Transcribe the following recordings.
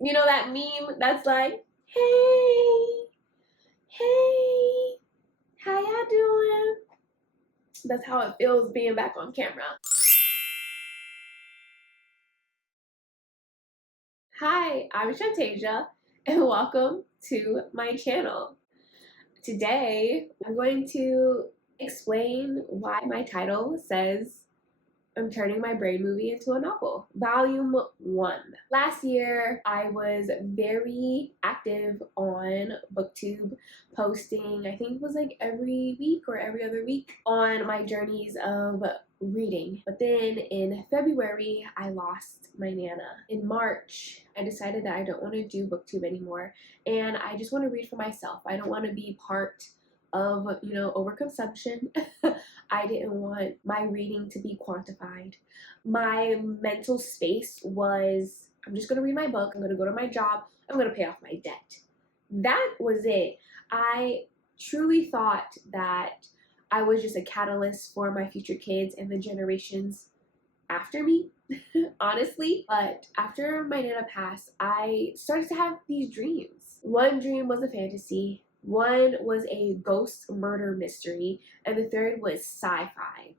You know that meme that's like, hey, hey, how y'all doing? That's how it feels being back on camera. Hi, I'm Shantasia, and welcome to my channel. Today, I'm going to explain why my title says I'm turning my brain movie into a novel. Volume 1. Last year, I was very active on BookTube, posting, I think it was like every week or every other week, on my journeys of reading. But then in February, I lost my Nana. In March, I decided that I don't want to do BookTube anymore, and I just want to read for myself. I don't want to be part of, overconsumption. I didn't want my reading to be quantified. My mental space was, I'm just going to read my book, I'm going to go to my job, I'm going to pay off my debt. That was it. I truly thought that I was just a catalyst for my future kids and the generations after me, honestly. But after my Nana passed, I started to have these dreams. One dream was a fantasy, one was a ghost murder mystery, and the third was sci-fi.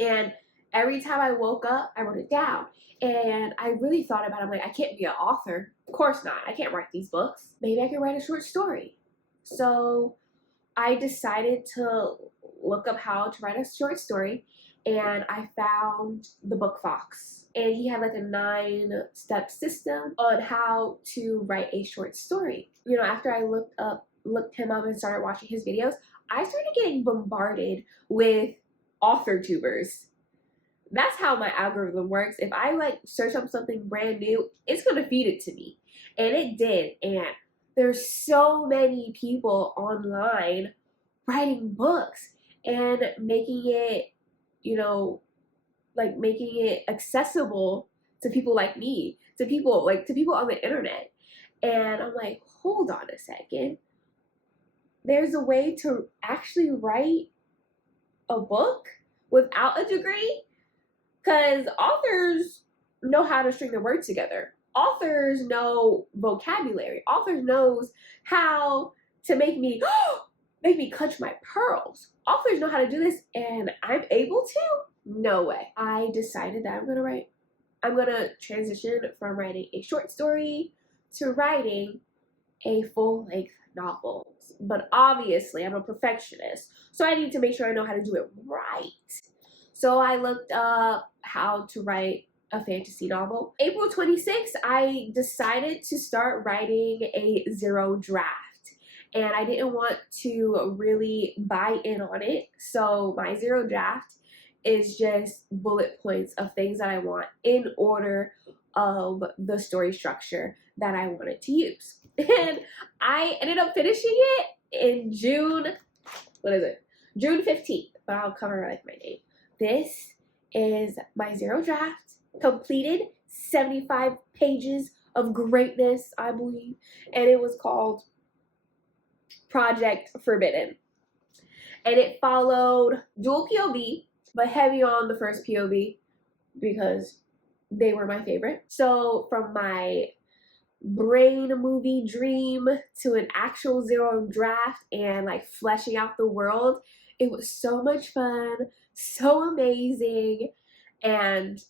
And every time I woke up, I wrote it down. And I really thought about it. I'm like, I can't be an author. Of course not. I can't write these books. Maybe I can write a short story. So I decided to look up how to write a short story, and I found the book Fox. And he had like a 9-step system on how to write a short story. You know, after I looked him up and started watching his videos, I started getting bombarded with authortubers. That's how my algorithm works. If I like search up something brand new, it's gonna feed it to me. And it did. And there's so many people online writing books and making it, making it accessible to people like me, to people on the internet. And I'm like, hold on a second. There's a way to actually write a book without a degree? Because authors know how to string their words together. Authors know vocabulary. Authors knows how to make me clutch my pearls. Authors know how to do this, and I'm able to? No way. I decided that I'm gonna transition from writing a short story to writing a full-length novel. But obviously, I'm a perfectionist, so I need to make sure I know how to do it right. So I looked up how to write a fantasy novel. April 26th, I decided to start writing a zero draft. And I didn't want to really buy in on it. So my zero draft is just bullet points of things that I want in order of the story structure that I wanted to use. And I ended up finishing it in June 15th, but I'll cover like my name. This is my zero draft, completed, 75 pages of greatness, I believe, and it was called Project Forbidden. And it followed dual POV, but heavy on the first POV because they were my favorite. So from my brain movie dream to an actual zero draft and like fleshing out the world, it was so much fun, so amazing, and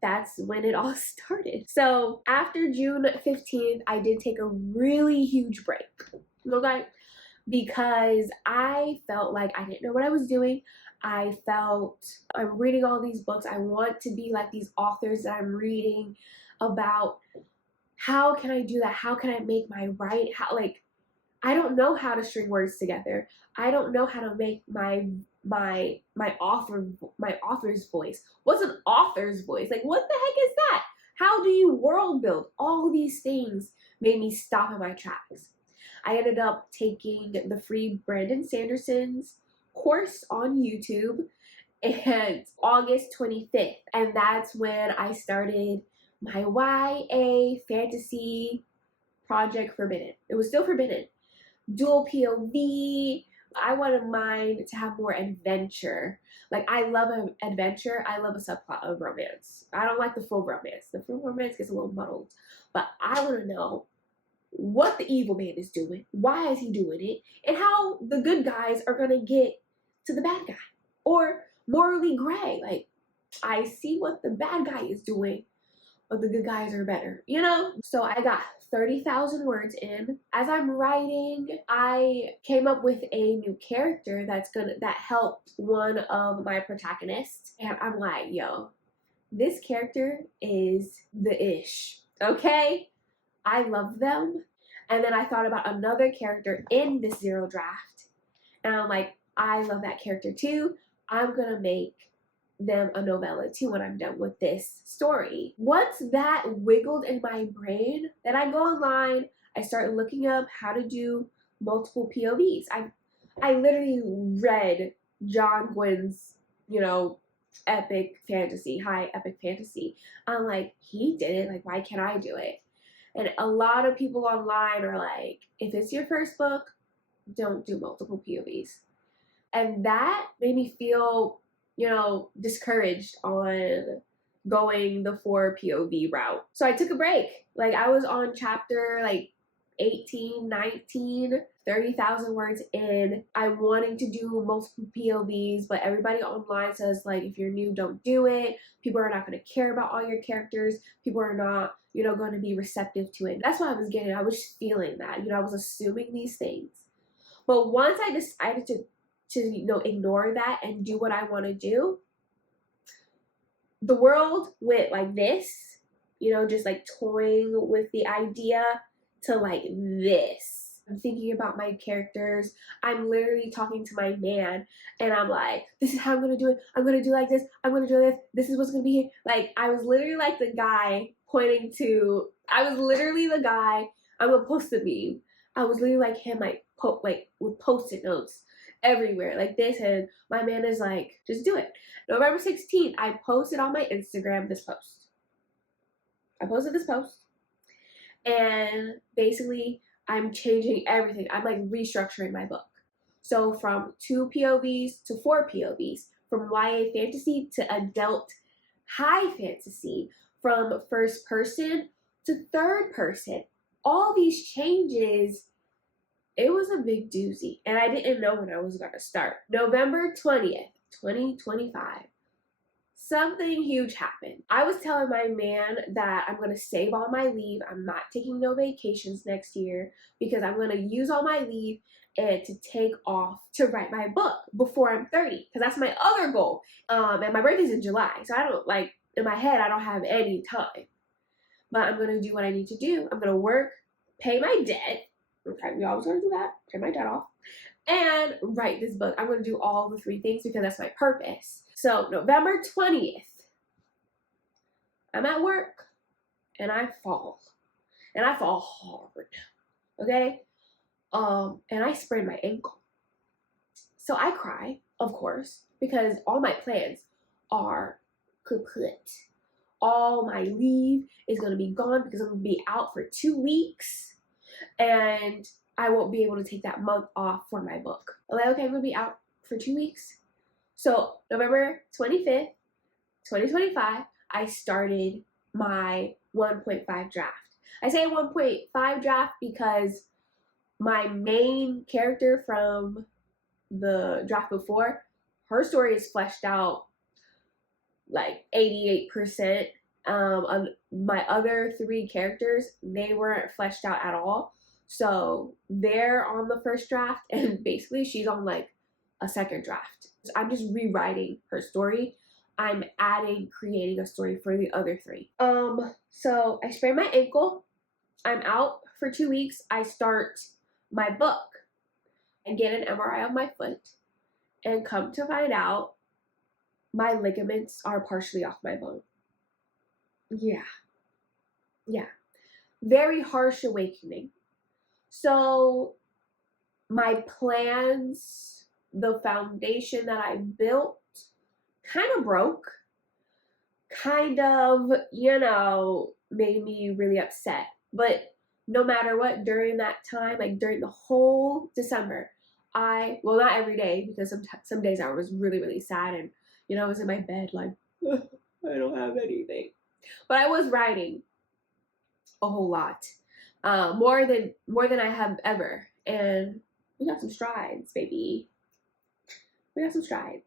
that's when it all started. So after June 15th, I did take a really huge break, okay? Because I felt like I didn't know what I was doing. I'm reading all these books. I want to be like these authors that I'm reading about. How can I do that? How can I make my I don't know how to string words together. I don't know how to make my author's voice. What's an author's voice? Like, what the heck is that? How do you world build? All these things made me stop in my tracks. I ended up taking the free Brandon Sanderson's course on YouTube, and August 25th. And that's when I started my YA fantasy Project Forbidden. It was still forbidden. Dual POV, I wanted mine to have more adventure. Like, I love an adventure. I love a subplot of romance. I don't like the full romance. The full romance gets a little muddled. But I want to know what the evil man is doing, why is he doing it, and how the good guys are going to get to the bad guy. Or morally gray. Like, I see what the bad guy is doing, but the good guys are better, you know? So I got 30,000 words in. As I'm writing, I came up with a new character that helped one of my protagonists. And I'm like, yo, this character is the ish, okay? I love them. And then I thought about another character in this zero draft. And I'm like, I love that character too. I'm gonna make them a novella too when I'm done with this story. Once that wiggled in my brain, then I go online, I start looking up how to do multiple POVs. I literally read John Gwynn's, epic fantasy, high epic fantasy. I'm like, he did it, like, why can't I do it? And a lot of people online are like, if it's your first book, don't do multiple POVs. And that made me feel, discouraged on going the 4 POV route. So I took a break. Like, I was on chapter 18, 19, 30,000 words in. I'm wanting to do multiple POVs, but everybody online says, like, if you're new, don't do it. People are not going to care about all your characters. People are not, going to be receptive to it. That's what I was getting. I was feeling that. I was assuming these things. But once I decided to ignore that and do what I want to do, the world went like this, just like toying with the idea, to like this. I'm thinking about my characters. I'm literally talking to my man, and I'm like, this is how I'm going to do it. I'm going to do like this. I'm going to do this. This is what's going to be here. Like, I was literally like the guy I'm going to post the meme. I was literally like him, with Post-it notes everywhere like this, and my man is like, just do it. November 16th, I posted on my Instagram this post. I posted this post, and basically I'm changing everything. I'm like restructuring my book. So from 2 POVs to 4 POVs, from YA fantasy to adult high fantasy, from first person to third person. All these changes, it was a big doozy, and I didn't know when I was going to start. November 20th, 2025, something huge happened. I was telling my man that I'm going to save all my leave. I'm not taking no vacations next year because I'm going to use all my leave and to take off to write my book before I'm 30, because that's my other goal. And my birthday's in July, so I don't, in my head, I don't have any time. But I'm going to do what I need to do. I'm going to work, pay my debt. Okay, we always going to do that. Pay my debt off. And write this book. I'm going to do all the 3 things because that's my purpose. So November 20th, I'm at work and I fall. And I fall hard. Okay? And I sprained my ankle. So I cry, of course, because all my plans are kaput. All my leave is going to be gone because I'm going to be out for 2 weeks. And I won't be able to take that month off for my book. I'm like, okay, I'm going to be out for 2 weeks. So November 25th, 2025, I started my 1.5 draft. I say 1.5 draft because my main character from the draft before, her story is fleshed out like 88%. My other 3 characters, they weren't fleshed out at all. So they're on the first draft, and basically she's on like a second draft. So I'm just rewriting her story. I'm creating a story for the other 3. So I sprained my ankle. I'm out for 2 weeks. I start my book and get an MRI on my foot, and come to find out my ligaments are partially off my bone. Yeah. Very harsh awakening. So my plans, the foundation that I built, kind of broke. Kind of, made me really upset. But no matter what, during that time, like during the whole December, well, not every day, because some days I was really, really sad, and I was in my bed like, I don't have anything. But I was writing a whole lot, more than I have ever, and we got some strides, baby. We got some strides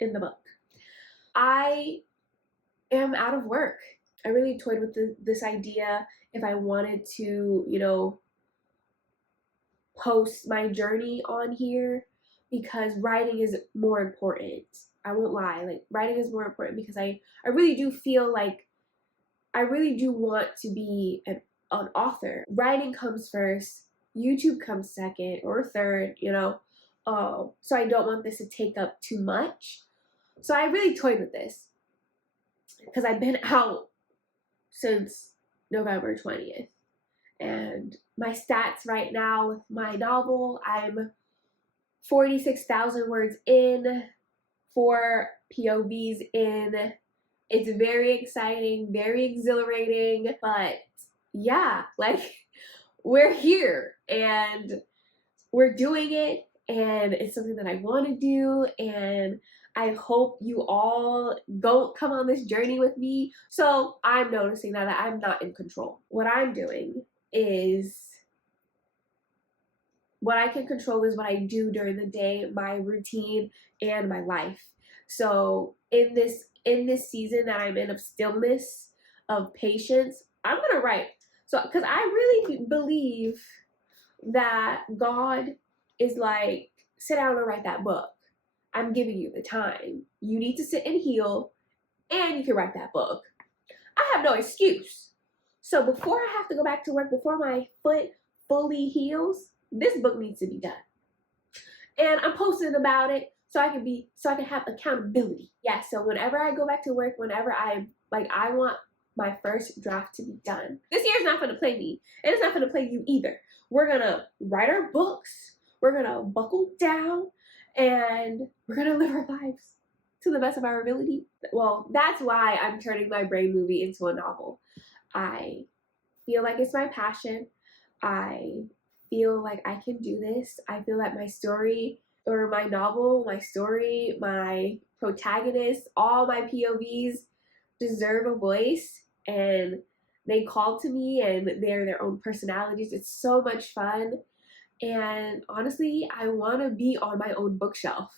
in the book. I am out of work. I really toyed with this idea if I wanted to, post my journey on here, because writing is more important. I won't lie, like writing is more important, because I really do feel like I really do want to be an author. Writing comes first, YouTube comes second or third, so I don't want this to take up too much. So I really toyed with this, because I've been out since November 20th. And my stats right now with my novel, I'm 46,000 words in, 4 POVs in. It's very exciting, very exhilarating, but yeah, like we're here and we're doing it, and it's something that I want to do, and I hope you all come on this journey with me. So I'm noticing now that I'm not in control. What I'm doing is, what I can control is what I do during the day, my routine, and my life. So in this season that I'm in of stillness, of patience, I'm gonna write. So, because I really believe that God is like, sit down and write that book. I'm giving you the time. You need to sit and heal, and you can write that book. I have no excuse. So before I have to go back to work, before my foot fully heals, this book needs to be done. And I'm posting about it so I can have accountability. Yeah, so whenever I go back to work, whenever I want my first draft to be done. This year's not gonna play me, and it's not gonna play you either. We're gonna write our books, we're gonna buckle down, and we're gonna live our lives to the best of our ability. Well, that's why I'm turning my brain movie into a novel. I feel like it's my passion. I feel like I can do this. I feel that my story, or my novel, my story, my protagonist, all my POVs deserve a voice, and they call to me, and they're their own personalities. It's so much fun. And honestly, I want to be on my own bookshelf.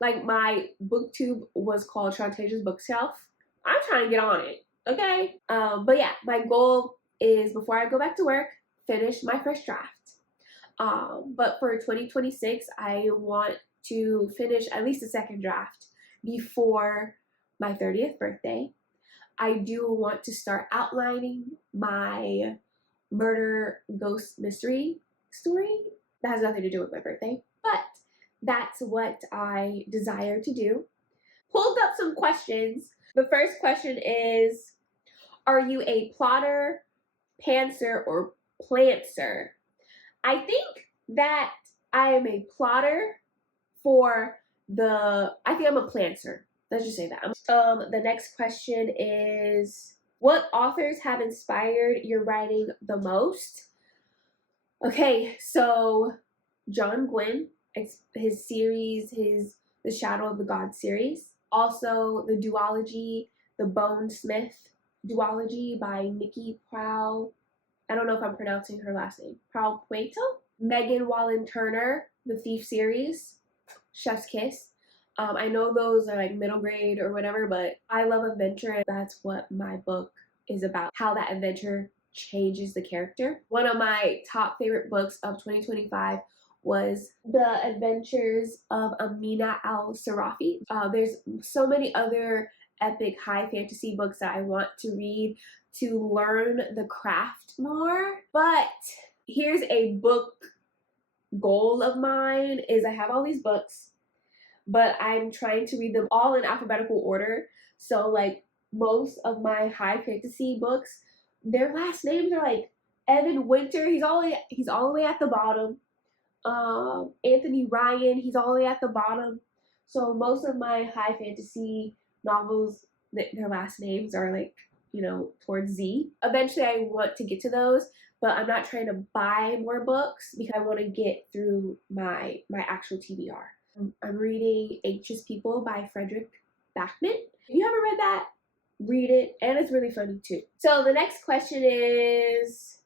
Like, my booktube was called Shantasia's Bookshelf. I'm trying to get on it, okay? But yeah, my goal is, before I go back to work, finish my first draft. But for 2026, I want to finish at least the second draft before my 30th birthday. I do want to start outlining my murder ghost mystery story. That has nothing to do with my birthday, but that's what I desire to do. Pulled up some questions. The first question is, are you a plotter, pantser, or plantser? I think that I am a plotter I think I'm a plantser. Let's just say that. The next question is, what authors have inspired your writing the most? Okay, so John Gwynne, his series, The Shadow of the God series. Also, the duology, the Bone Smith duology by Nikki Prowl. I don't know if I'm pronouncing her last name. Prowl Pueto. Megan Wallen Turner, the Thief series. Chef's Kiss. I know those are like middle grade or whatever, but I love adventure, and that's what my book is about. How that adventure changes the character. One of my top favorite books of 2025 was The Adventures of Amina al-Sarafi. There's so many other epic high fantasy books that I want to read to learn the craft more. But here's a book goal of mine, is I have all these books, but I'm trying to read them all in alphabetical order. So like most of my high fantasy books, their last names are like Evan Winter, he's all the way at the bottom. Anthony Ryan, he's all the way at the bottom. So most of my high fantasy novels, their last names are like, towards Z. Eventually I want to get to those, but I'm not trying to buy more books because I want to get through my actual TBR. I'm reading Anxious People by Frederick Backman. If you haven't read that, read it, and it's really funny too. So the next question is,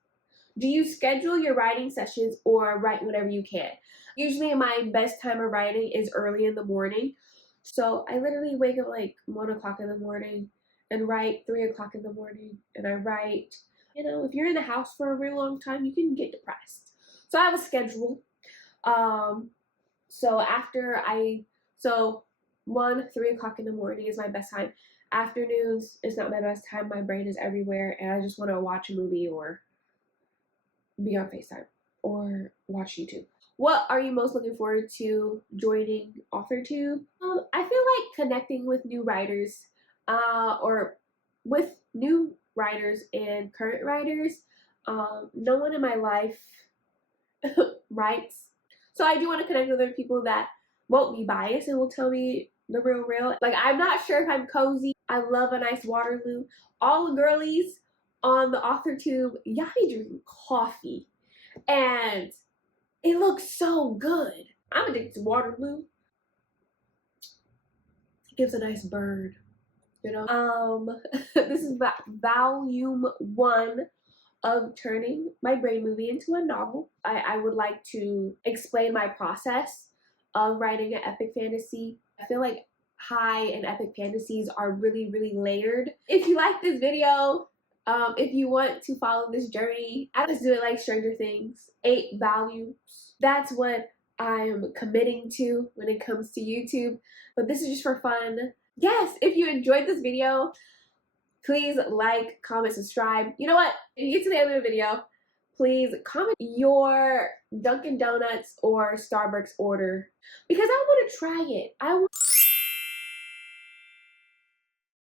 do you schedule your writing sessions or write whenever you can? Usually my best time of writing is early in the morning. So I literally wake up like 1 o'clock in the morning and write 3 o'clock in the morning. And I write, you know, if you're in the house for a really long time, you can get depressed. So I have a schedule. So 3 o'clock in the morning is my best time. Afternoons is not my best time. My brain is everywhere and I just want to watch a movie or be on FaceTime or watch YouTube. What are you most looking forward to joining authortube? I feel like connecting with new writers or with new writers and current writers. No one in my life writes. So I do want to connect with other people that won't be biased and will tell me the real. Like, I'm not sure if I'm cozy. I love a nice Waterloo. All the girlies on the authortube, y'all be drinking coffee. And it looks so good. I'm addicted to Waterloo. It gives a nice bird, you know? This is volume 1 of turning my brain movie into a novel. I would like to explain my process of writing an epic fantasy. I feel like high and epic fantasies are really, really layered. If you like this video, if you want to follow this journey, I just do it like Stranger Things, 8 volumes. That's what I'm committing to when it comes to YouTube. But this is just for fun. Yes, if you enjoyed this video, please like, comment, subscribe. You know what? If you get to the end of the video, please comment your Dunkin' Donuts or Starbucks order because I want to try it.